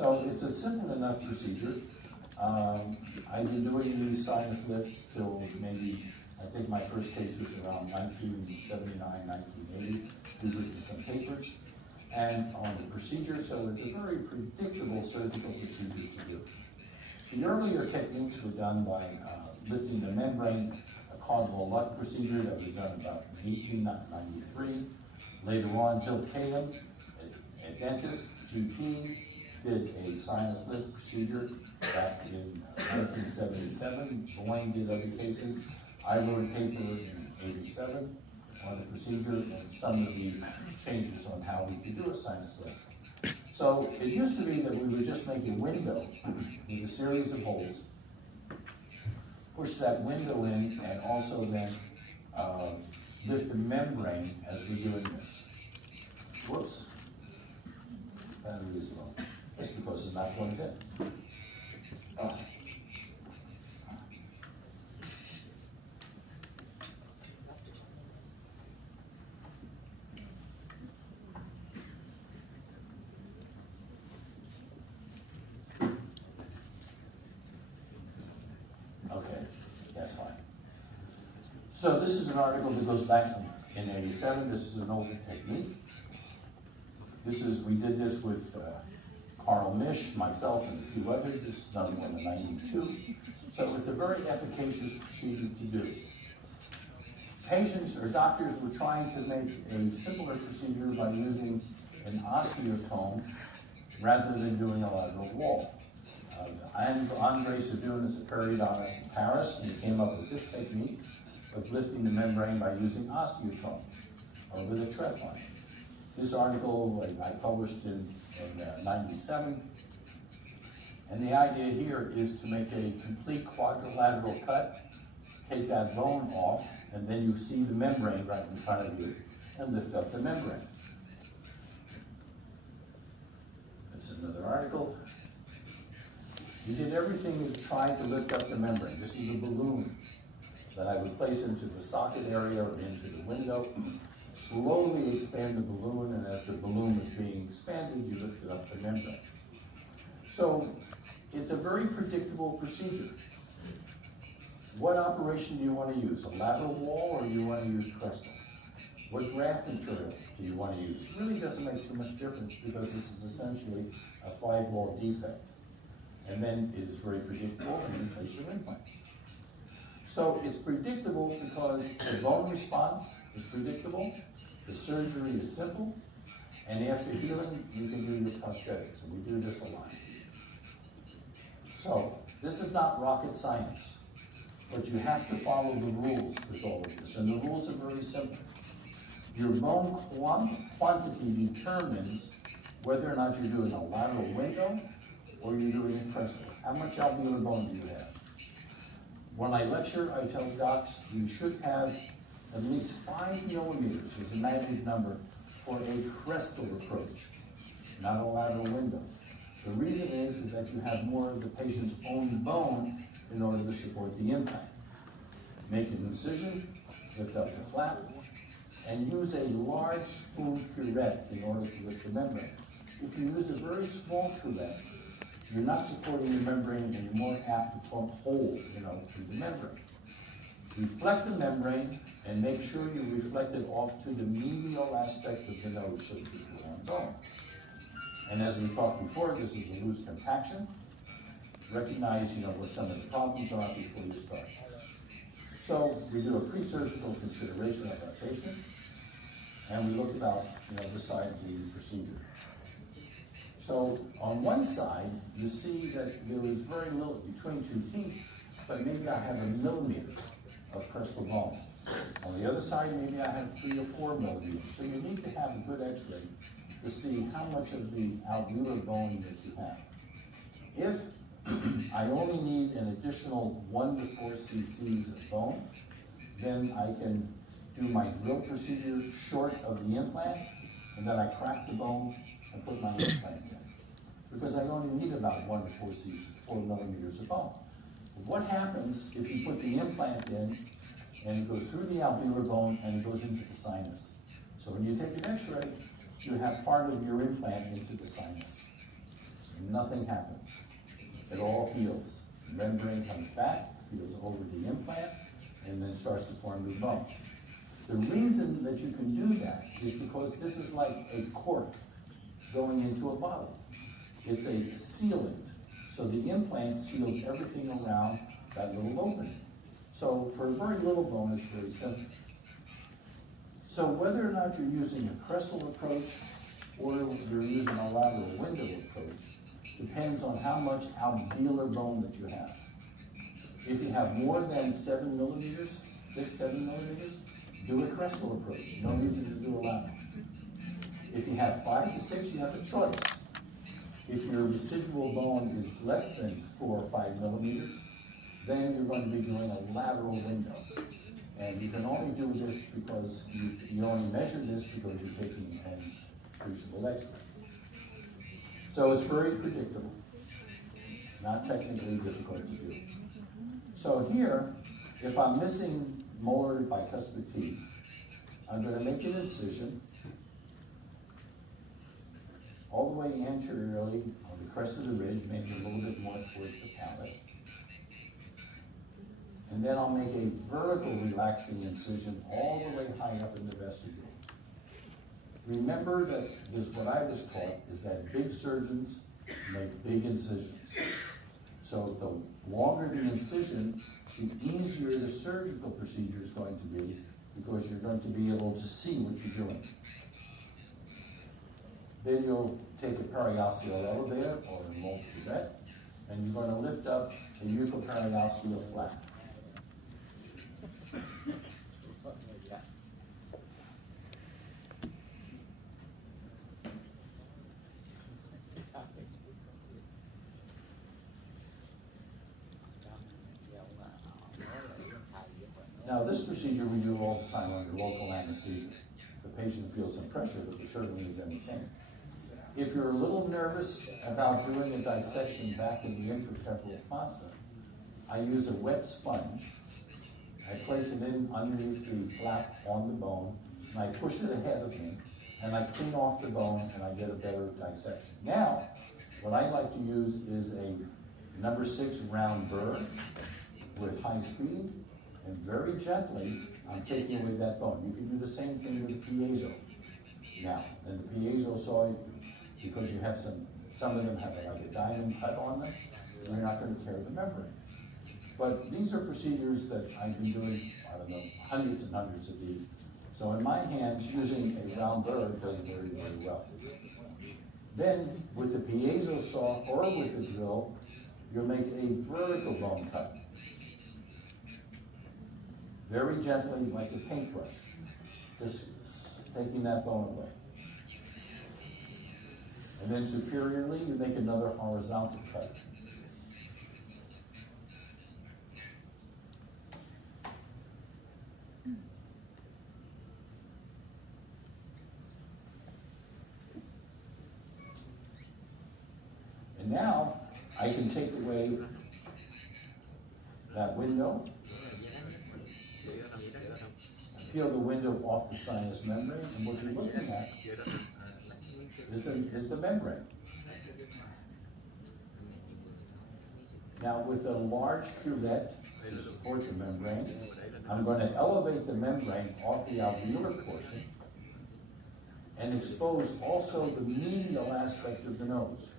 So it's a simple enough procedure. I've been doing these sinus lifts till maybe, I think my first case was around 1979, 1980. We've written some papers and on the procedure, so it's a very predictable surgical procedure to do. The earlier techniques were done by lifting the membrane, a caudal lung procedure that was done about in 1893. Later on, Bill Caleb, a dentist, GP, did a sinus lift procedure back in 1977. Boyne did other cases. I wrote a paper in 87 on the procedure and some of the changes on how we could do a sinus lift. So it used to be that we would just make a window with a series of holes, push that window in, and also then lift the membrane as we're doing this. Whoops. Battery is low. That's because it's not plugged in. Okay, that's fine. So this is an article that goes back in 87. This is an older technique. We did this with Carl Misch, myself, and a few others. This is done in 92. So it's a very efficacious procedure to do. Patients or doctors were trying to make a simpler procedure by using an osteotome rather than doing a lateral wall. Andre Sadunas periodontist in Paris, and he came up with this technique of lifting the membrane by using osteotomes over the trepline. This article I published in 97, and the idea here is to make a complete quadrilateral cut, take that bone off, and then you see the membrane right in front of you, and lift up the membrane. This is another article. We did everything to try to lift up the membrane. This is a balloon that I would place into the socket area or into the window. Slowly expand the balloon, and as the balloon is being expanded, you lift it up the membrane. So it's a very predictable procedure. What operation do you want to use? A lateral wall, or do you want to use Presto? What graft material do you want to use? It really doesn't make too much difference because this is essentially a 5-wall defect. And then it is very predictable, and you place your implants. So it's predictable because the bone response is predictable, the surgery is simple, and after healing, you can do your prosthetics, and we do this a lot. So this is not rocket science, but you have to follow the rules with all of this, and the rules are very simple. Your bone quantity determines whether or not you're doing a lateral window or you're doing a Presto. How much alveolar bone do you have? When I lecture, I tell docs you should have at least 5 millimeters as a magic number for a crestal approach, not a lateral window. The reason is that you have more of the patient's own bone in order to support the implant. Make an incision, lift up the flap, and use a large spoon curette in order to lift the membrane. If you use a very small curette, you're not supporting the membrane and you're more apt to pump holes, through the membrane. Reflect the membrane and make sure you reflect it off to the medial aspect of the nose so that you're on bone. And as we talked before, this is a loose compaction. Recognize, what some of the problems are before you start. So we do a pre-surgical consideration of our patient, and we look about, beside the procedure. So on one side, you see that there is very little between 2 teeth, but maybe I have 1 millimeter of crestal bone. On the other side, maybe I have 3 or 4 millimeters. So you need to have a good x-ray to see how much of the alveolar bone that you have. If I only need an additional 1 to 4 cc's of bone, then I can do my drill procedure short of the implant, and then I crack the bone and put my implant in. Because I only need about 1 to 4 millimeters of bone. What happens if you put the implant in and it goes through the alveolar bone and it goes into the sinus? So when you take an x-ray, you have part of your implant into the sinus. And nothing happens. It all heals. The membrane comes back, heals over the implant, and then starts to form new bone. The reason that you can do that is because this is like a cork going into a bottle. It's a sealant. So the implant seals everything around that little opening. So for a very little bone, it's very simple. So whether or not you're using a crestal approach or you're using a lateral window approach depends on how much alveolar bone that you have. If you have more than 7 millimeters, 6, 7 millimeters, do a crestal approach. No reason to do a lateral. If you have 5 to 6, you have a choice. If your residual bone is less than 4 or 5 millimeters, then you're going to be doing a lateral window. And you can only do this because you only measure this because you're taking an appreciable X-ray. So it's very predictable, not technically difficult to do. So here, if I'm missing molar bicuspid teeth, I'm going to make an incision all the way anteriorly on the crest of the ridge, maybe a little bit more towards the palate. And then I'll make a vertical relaxing incision all the way high up in the vestibule. Remember that what I was taught is that big surgeons make big incisions. So the longer the incision, the easier the surgical procedure is going to be because you're going to be able to see what you're doing. Then you'll take a periosseal elevator or a multi-vet, and you're going to lift up a eucoperiosteal flap. Now, this procedure we do all the time under local anesthesia. The patient feels some pressure, but there certainly is any pain. If you're a little nervous about doing a dissection back in the intertemporal fossa, I use a wet sponge. I place it in underneath the flap on the bone, and I push it ahead of me, and I clean off the bone, and I get a better dissection. Now, what I like to use is a number 6 round burr with high speed, and very gently, I'm taking away that bone. You can do the same thing with the piezo. Now, and the piezo saw, because you have some of them have like a diamond cut on them, you're not going to tear the membrane. But these are procedures that I've been doing, I don't know, hundreds and hundreds of these. So in my hands, using a round burr does very, very well. Then, with the piezo saw or with the drill, you'll make a vertical bone cut. Very gently, like a paintbrush, just taking that bone away. And then superiorly, you make another horizontal cut. And now, I can take away that window, peel the window off the sinus membrane, and what you're looking at is the membrane. Now, with a large cuvette to support the membrane, I'm going to elevate the membrane off the alveolar portion and expose also the medial aspect of the nose.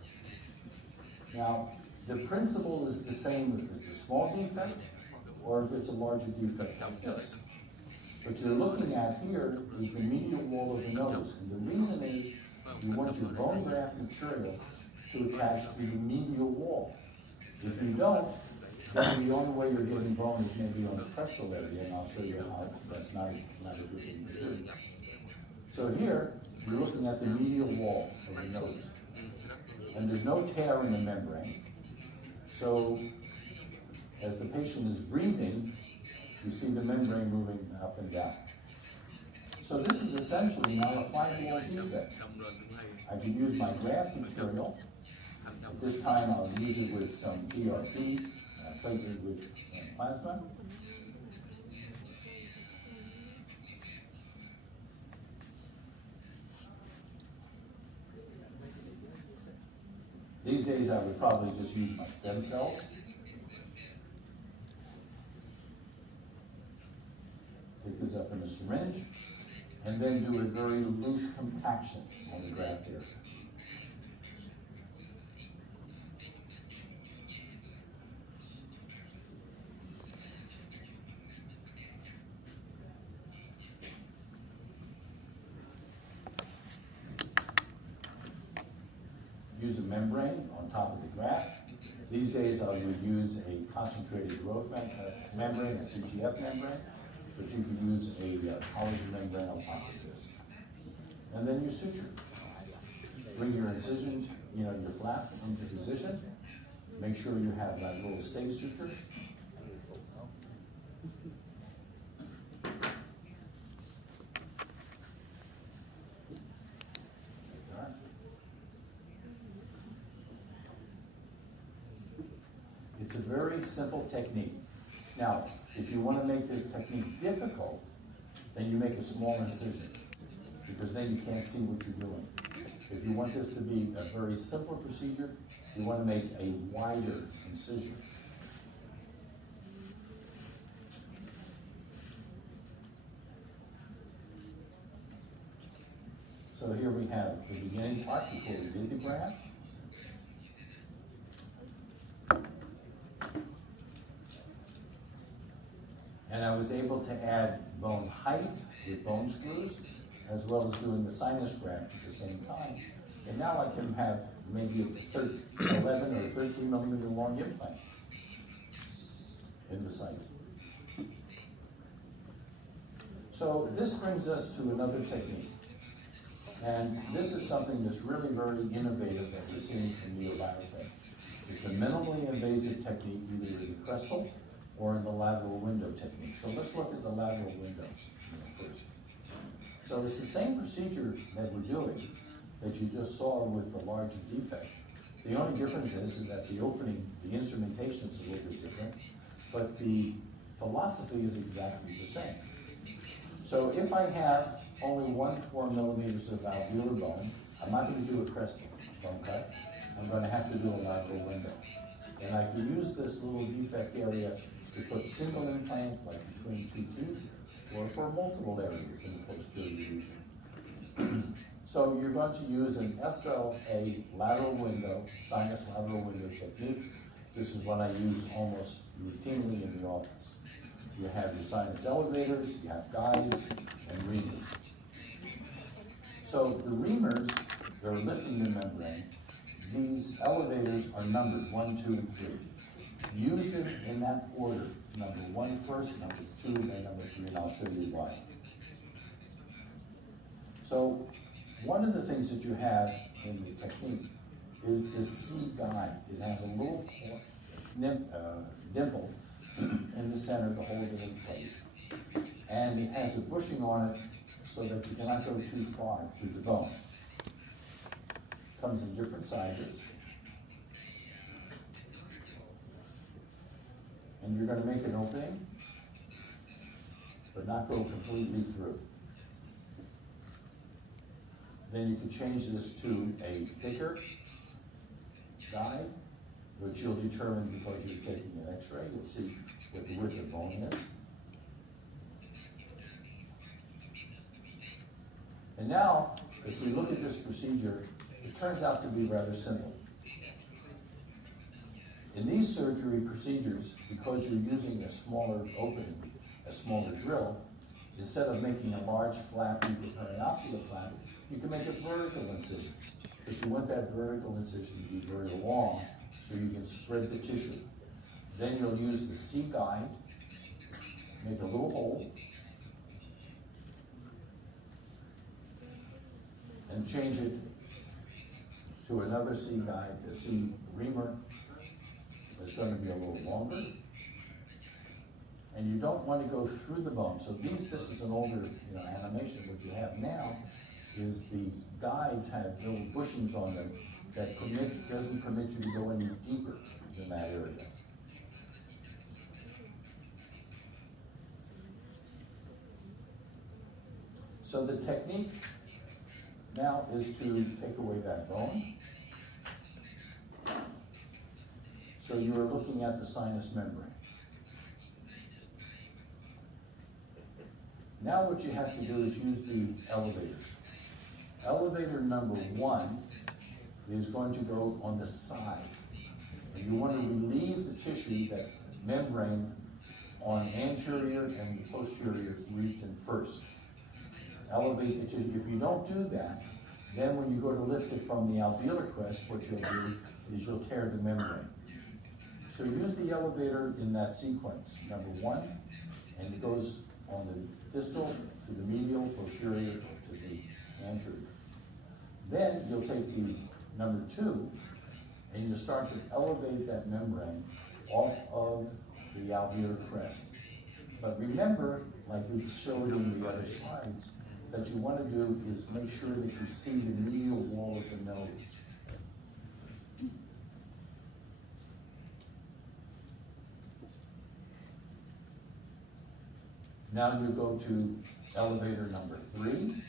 Now, the principle is the same if it's a small defect or if it's a larger defect like this. What you're looking at here is the medial wall of the nose. And the reason is you want your bone graft material to attach to the medial wall. If you don't, then the only way you're getting bone is maybe on the crestal area, and I'll show you how that's not a good thing to do. So here, you're looking at the medial wall of the nose. And there's no tear in the membrane. So as the patient is breathing, you see the membrane moving up and down. So this is essentially not a fine-wall defect. I can use my graft material. At this time, I'll use it with some PRP, platelet-rich plasma. These days I would probably just use my stem cells. Take this up in a syringe, and then do a very loose compaction on the graft area. Use a membrane on top of the graft. These days I would use a concentrated growth membrane, a CGF membrane, but you could use a collagen membrane on top of this. And then you suture. Bring your incision, your flap into position. Make sure you have that little stay suture. It's a very simple technique. Now, if you want to make this technique difficult, then you make a small incision, because then you can't see what you're doing. If you want this to be a very simple procedure, you want to make a wider incision. So here we have the beginning part before we did the graft. And I was able to add bone height with bone screws, as well as doing the sinus graft at the same time. And now I can have maybe a 11 or 13 millimeter long implant in the site. So this brings us to another technique. And this is something that's really very innovative that we're seeing in neobiotech. It's a minimally invasive technique, either in the crestal or in the lateral window technique. So let's look at the lateral window first. So it's the same procedure that we're doing that you just saw with the large defect. The only difference is that the opening, the instrumentation is a little bit different, but the philosophy is exactly the same. So if I have only 1 to 4 millimeters of alveolar bone, I'm not going to do a crestal bone cut. I'm going to have to do a lateral window. And I can use this little defect area to put single implant, like between 2 teeth, or for multiple areas in the posterior region. So you're going to use an SLA lateral window, sinus lateral window technique. This is what I use almost routinely in the office. You have your sinus elevators, you have guides, and reamers. So the reamers, they're lifting the membrane. These elevators are numbered 1, 2, and 3. Use them in that order. Number 1 first, number 2, then number 3, and I'll show you why. So one of the things that you have in the technique is this C guide. It has a little dimple in the center to hold it in place. And it has a bushing on it so that you cannot go too far through the bone. Comes in different sizes. And you're going to make an opening, but not go completely through. Then you can change this to a thicker guide, which you'll determine because you're taking an x-ray. You'll see what the width of bone is. And now, if we look at this procedure, it turns out to be rather simple. In these surgery procedures, because you're using a smaller opening, a smaller drill, instead of making a large flap, periosteal flap, you can make a vertical incision. If you want that vertical incision to be very long, so you can spread the tissue. Then you'll use the C guide, make a little hole, and change it to another C guide, a C reamer. It's going to be a little longer. And you don't want to go through the bone. So this is an older animation. What you have now is the guides have little bushings on them that doesn't permit you to go any deeper than that area. So the technique now is to take away that bone. So you are looking at the sinus membrane. Now what you have to do is use the elevators. Elevator number 1 is going to go on the side. And you want to relieve the tissue, that membrane, on anterior and the posterior region first. Elevate the tissue. If you don't do that, then when you go to lift it from the alveolar crest, what you'll do is you'll tear the membrane. So use the elevator in that sequence. Number 1, and it goes on the distal to the medial, posterior, to the anterior. Then you'll take the number 2, and you start to elevate that membrane off of the alveolar crest. But remember, like we showed in the other slides, that you want to do is make sure that you see the medial wall of the nose. Now you go to elevator number 3,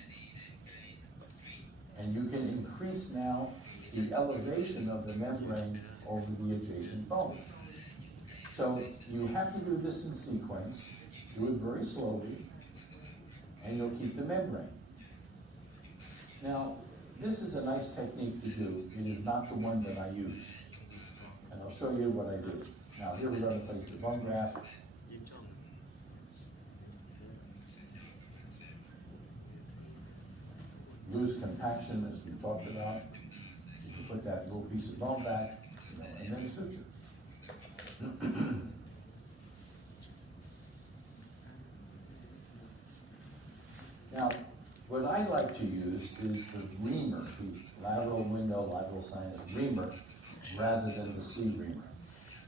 and you can increase now the elevation of the membrane over the adjacent bone. So you have to do this in sequence, do it very slowly, and you'll keep the membrane. Now, this is a nice technique to do. It is not the one that I use. And I'll show you what I do. Now, here we're going to place the bone graft. Use compaction, as we talked about. You can put that little piece of bone back, and then suture. Now, what I like to use is the reamer, the lateral window, lateral sinus reamer, rather than the C-reamer.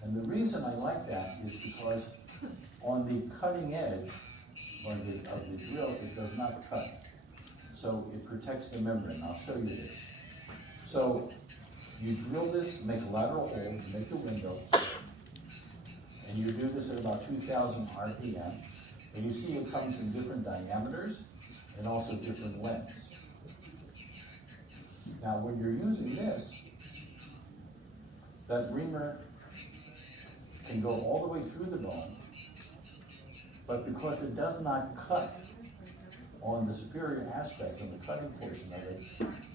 And the reason I like that is because on the cutting edge of the drill, it does not cut. So it protects the membrane. I'll show you this. So you drill this, make a lateral hole to make the window, and you do this at about 2,000 RPM. And you see it comes in different diameters and also different lengths. Now, when you're using this, that reamer can go all the way through the bone, but because it does not cut on the superior aspect, on the cutting portion of it,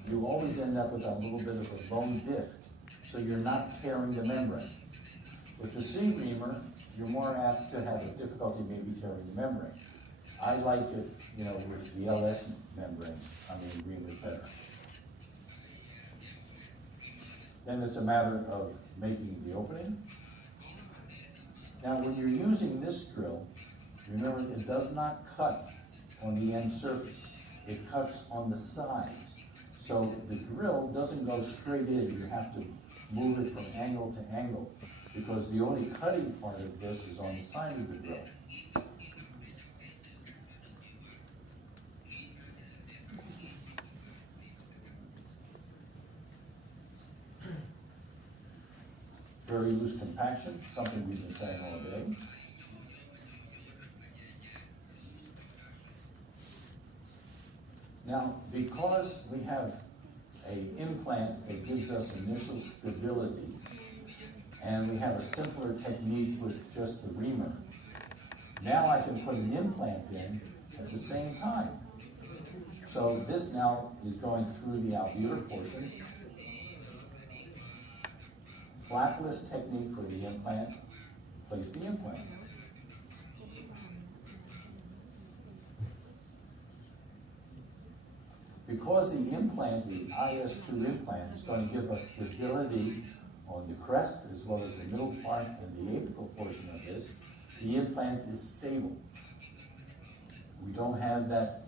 you always end up with a little bit of a bone disc, so you're not tearing the membrane. With the C-reamer, you're more apt to have a difficulty maybe tearing the membrane. I like it, with the LS membranes, reamers better. Then it's a matter of making the opening. Now, when you're using this drill, remember it does not cut on the end surface. It cuts on the sides. So the drill doesn't go straight in. You have to move it from angle to angle, because the only cutting part of this is on the side of the drill. Very loose compaction, something we've been saying all day. Now, because we have an implant that gives us initial stability, and we have a simpler technique with just the reamer, now I can put an implant in at the same time. So this now is going through the alveolar portion. Flapless technique for the implant, place the implant. Because the implant, the IS2 implant, is going to give us stability on the crest as well as the middle part and the apical portion of this, the implant is stable. We don't have that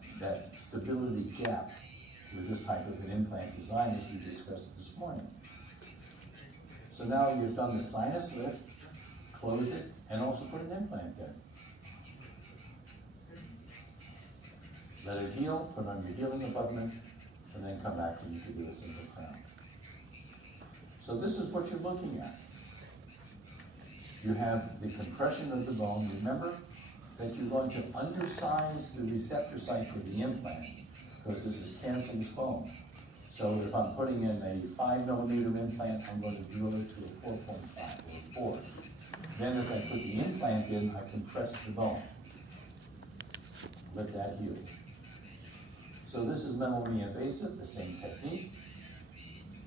stability gap with this type of an implant design as we discussed this morning. So now you've done the sinus lift, closed it, and also put an implant in. Let it heal, put on your healing abutment, and then come back and you can do a single crown. So this is what you're looking at. You have the compression of the bone. Remember that you're going to undersize the receptor site for the implant, because this is cancellous bone. So if I'm putting in a 5mm implant, I'm going to drill it to a 4.5 or 4. Then as I put the implant in, I compress the bone. Let that heal. So this is minimally invasive, the same technique.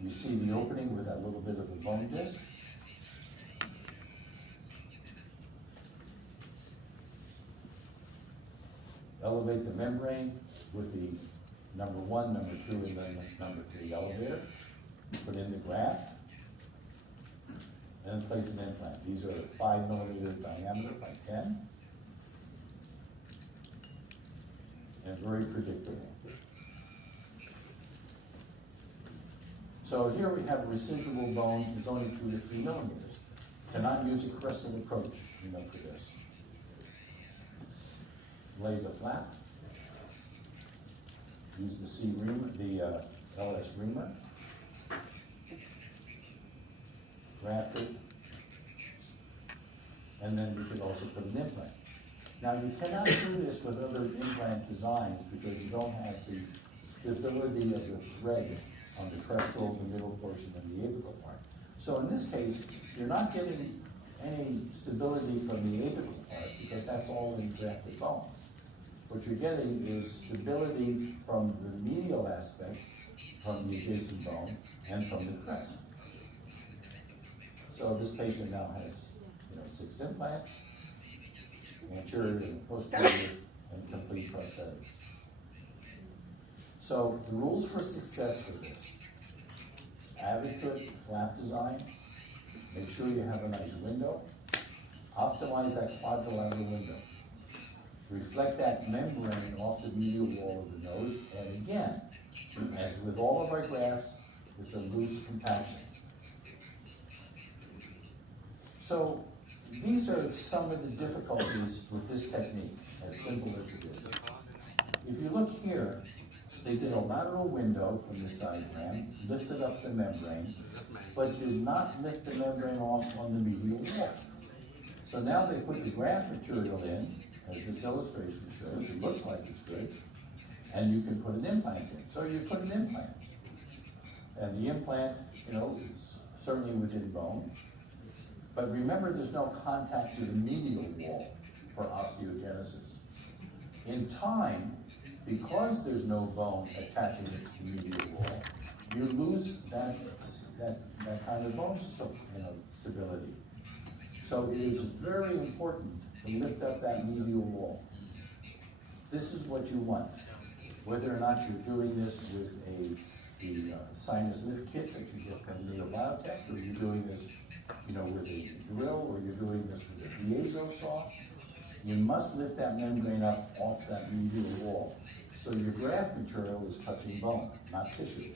You see the opening with that little bit of a bone disc. Elevate the membrane with the number 1, number 2, and then the number 3 elevator. Put in the graft, and place an implant. These are 5mm diameter by 10, and very predictable. So here we have a residual bone. It's only 2 to 3 millimeters. Cannot use a crestal approach, for this. Lay the flap. Use the C reamer, the LS reamer. Graft it. And then you could also put an implant. Now you cannot do this with other implant designs because you don't have the stability of the threads on the crestal, the middle portion, and the apical part. So in this case, you're not getting any stability from the apical part because that's all in grafted bone. What you're getting is stability from the medial aspect, from the adjacent bone, and from the crest. So this patient now has 6 implants, anterior and posterior, and complete prosthetics. So the rules for success for this: adequate flap design, make sure you have a nice window, optimize that quadrilateral window, reflect that membrane off the medial wall of the nose, and again, as with all of our grafts, it's a loose compaction. So these are some of the difficulties with this technique, as simple as it is. If you look here, they did a lateral window from this diagram, lifted up the membrane, but did not lift the membrane off on the medial wall. So now they put the graft material in, as this illustration shows. It looks like it's good, and you can put an implant in. So you put an implant, and the implant, is certainly within bone. But remember, there's no contact to the medial wall for osteogenesis. In time, because there's no bone attaching it to the medial wall, you lose that kind of bone stability. So it is very important to lift up that medial wall. This is what you want. Whether or not you're doing this with the sinus lift kit that you get from Neobiotech, or you're doing this with a drill, or you're doing this with a piezo saw, you must lift that membrane up off that medial wall. So your graft material is touching bone, not tissue.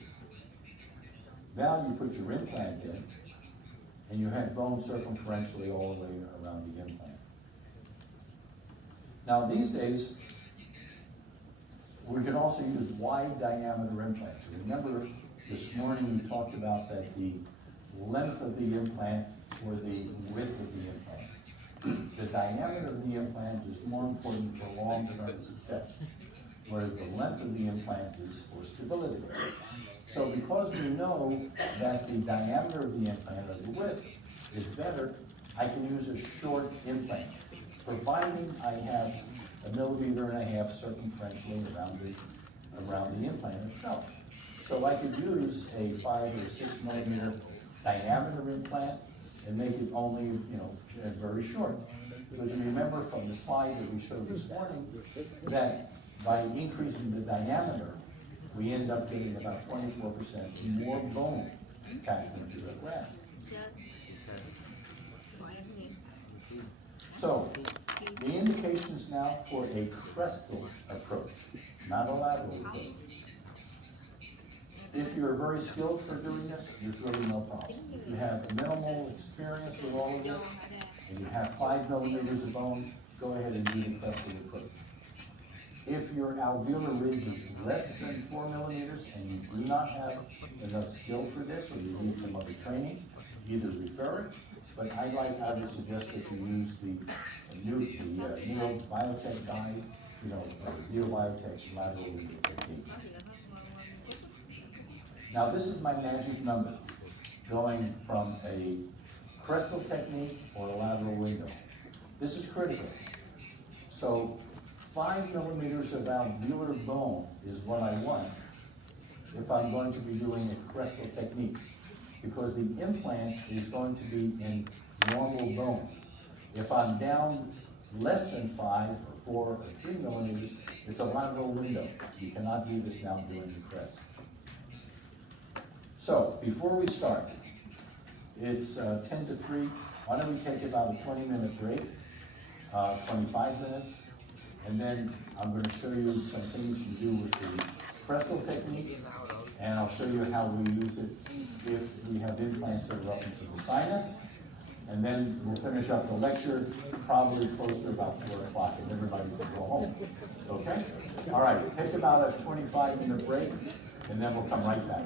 Now you put your implant in, and you have bone circumferentially all the way around the implant. Now these days, we can also use wide diameter implants. Remember, this morning we talked about that the length of the implant or the width of the implant. The diameter of the implant is more important for long-term success, whereas the length of the implant is for stability. So because we know that the diameter of the implant or the width is better, I can use a short implant, providing I have 1.5 millimeters circumferentially around the implant itself. So I could use a 5 or 6 millimeter diameter implant and make it only, very short. Because you remember from the slide that we showed this morning that by increasing the diameter, we end up getting about 24% more bone attachment to the graft. So, the indications now for a crestal approach, not a lateral approach. If you're very skilled for doing this, there's really no problem. If you have minimal experience with all of this, and you have 5 millimeters of bone, go ahead and do the crestal approach. If your alveolar ridge is less than 4 millimeters and you do not have enough skill for this, or you need some other training, either refer it, but I would suggest that you use the Neobiotech guide, Neobiotech lateral window technique. Now this is my magic number, going from a crestal technique or a lateral window. This is critical. So 5 millimeters of alveolar bone is what I want if I'm going to be doing a crestal technique, because the implant is going to be in normal bone. If I'm down less than 5 or 4 or 3 millimeters, it's a lateral window. You cannot do this now doing the crest. So before we start, it's 10 to 3. Why don't we take about a 20-minute break, 25 minutes, and then I'm going to show you some things to do with the crestal technique, and I'll show you how we use it if we have implants that are up into the sinus. And then we'll finish up the lecture probably close to about 4 o'clock, and everybody can go home. Okay? All right, take about a 25-minute break, and then we'll come right back.